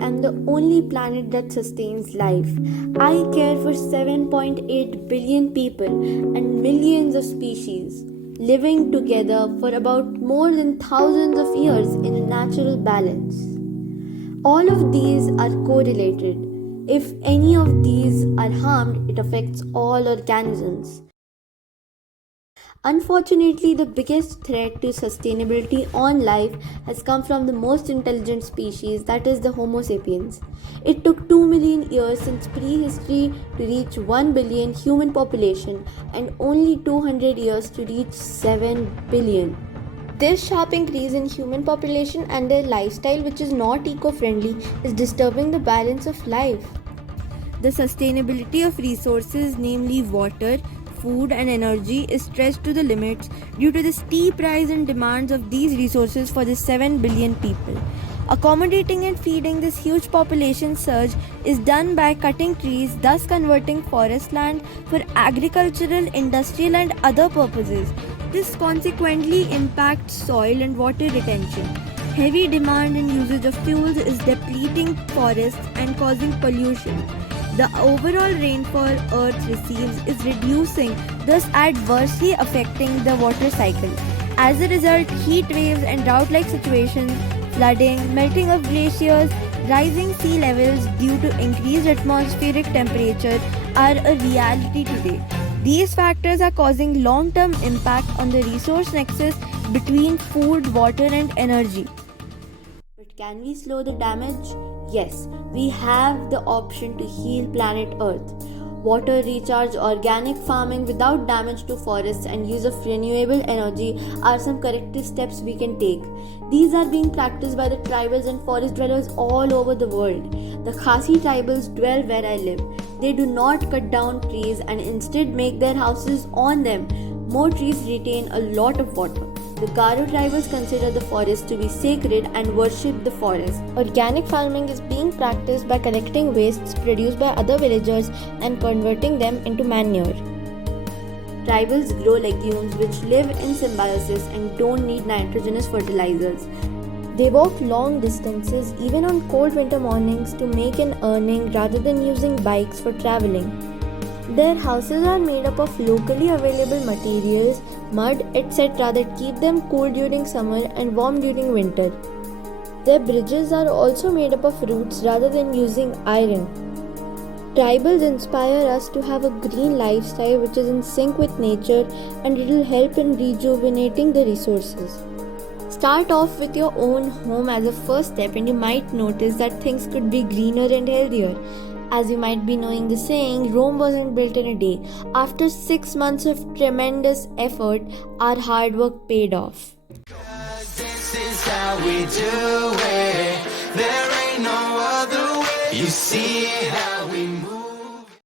and the only planet that sustains life. I care for 7.8 billion people and millions of species living together for about more than thousands of years in a natural balance. All of these are correlated. If any of these are harmed, it affects all organisms. Unfortunately, the biggest threat to sustainability on life has come from the most intelligent species, that is, the Homo sapiens. It took 2 million years since prehistory to reach 1 billion human population and only 200 years to reach 7 billion. This sharp increase in human population and their lifestyle, which is not eco friendly, is disturbing the balance of life. The sustainability of resources, namely water, food, and energy, is stretched to the limits due to the steep rise in demands of these resources for the 7 billion people. Accommodating and feeding this huge population surge is done by cutting trees, thus converting forest land for agricultural, industrial, and other purposes. This consequently impacts soil and water retention. Heavy demand and usage of fuels is depleting forests and causing pollution. The overall rainfall Earth receives is reducing, thus adversely affecting the water cycle. As a result, heat waves and drought-like situations, flooding, melting of glaciers, rising sea levels due to increased atmospheric temperature are a reality today. These factors are causing long-term impact on the resource nexus between food, water, and energy. But can we slow the damage? Yes, we have the option to heal planet Earth. Water recharge, organic farming without damage to forests, and use of renewable energy are some corrective steps we can take. These are being practiced by the tribals and forest dwellers all over the world. The Khasi tribals dwell where I live. They do not cut down trees and instead make their houses on them. More trees retain a lot of water. The Garo tribals consider the forest to be sacred and worship the forest. Organic farming is being practiced by collecting wastes produced by other villagers and converting them into manure. Tribals grow legumes which live in symbiosis and don't need nitrogenous fertilizers. They walk long distances even on cold winter mornings to make an earning rather than using bikes for traveling. Their houses are made up of locally available materials, mud, etc. that keep them cool during summer and warm during winter. Their bridges are also made up of roots rather than using iron. Tribals inspire us to have a green lifestyle which is in sync with nature, and it will help in rejuvenating the resources. Start off with your own home as a first step, and you might notice that things could be greener and healthier. As you might be knowing the saying, Rome wasn't built in a day. After 6 months of tremendous effort, our hard work paid off. This is how we do it.